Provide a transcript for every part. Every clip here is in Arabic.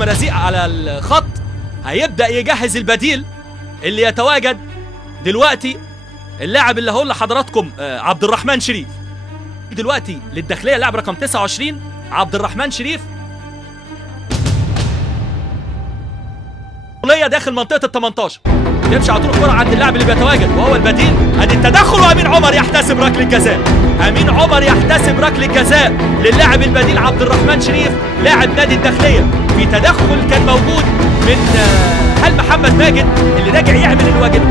مرازيق على الخط، هيبدأ يجهز البديل اللي يتواجد دلوقتي. اللاعب اللي هقول لحضراتكم عبد الرحمن شريف دلوقتي للداخلية، اللاعب رقم 29 عبد الرحمن شريف داخل منطقة ال 18. يمشي على طول الكرة عند اللاعب اللي بيتواجد وهو البديل. ادي التدخل وامين عمر يحتسب ركله جزاء. امين عمر يحتسب ركله جزاء للاعب البديل عبد الرحمن شريف لاعب نادي الداخلية. في تدخل كان موجود من هل محمد ماجد اللي راجع يعمل الواجب.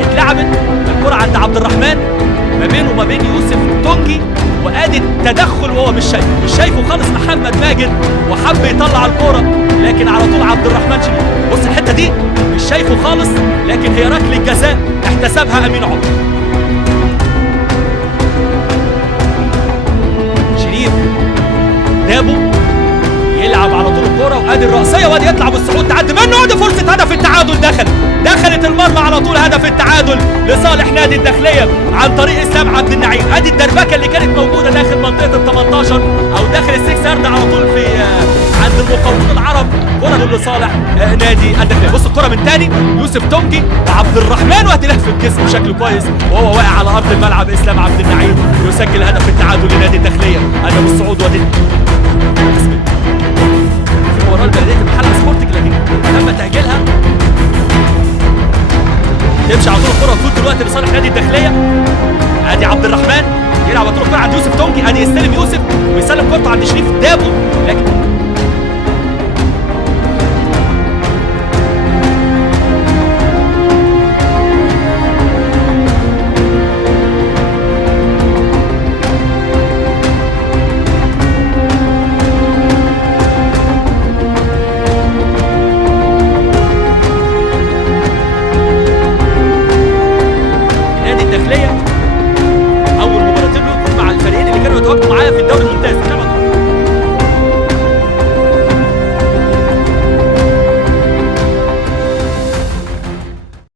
اتلعبت الكرة عند عبد الرحمن ما بينه وما بين يوسف تونجي، وادي التدخل وهو مش شايفه خالص محمد ماجد، وحب يطلع الكرة لكن على طول عبد الرحمن شريف. بص الحتة دي مش شايفه خالص، لكن هي ركلة جزاء احتسبها امين عمر. شريف دابو يلعب على طول الكرة، وادي الرأسية وادي يطلع بالصعود تعدي منه، ودي فرصة هدف التعادل. دخلت المرمى على طول، هدف التعادل لصالح نادي الداخلية عن طريق اسلام عبد النعيم. ادي الدربكة اللي كانت موجودة داخل منطقة ال 18 او داخل السكس يارد على طول في عند المقاولون العرب، كرة لصالح نادي الداخلية. بص الكرة من تاني يوسف تونجي وعبد الرحمن، وادي لف الجسم بشكل كويس وهو واقع على ارض الملعب. اسلام عبد النعيم يسجل هدف التعادل لنادي الداخلية. هدف الصعود وادي مباراة بلدية المحلة سبورتنج، لكن تم تأجيلها. تمشي على طول الكرة وتفوت دلوقتي لصالح نادي الداخلية. ادي عبد الرحمن يلعب على طول الكرة عند يوسف تونجي، ادي يستلم يوسف ويسلم كورته عند شريف دابو، لكن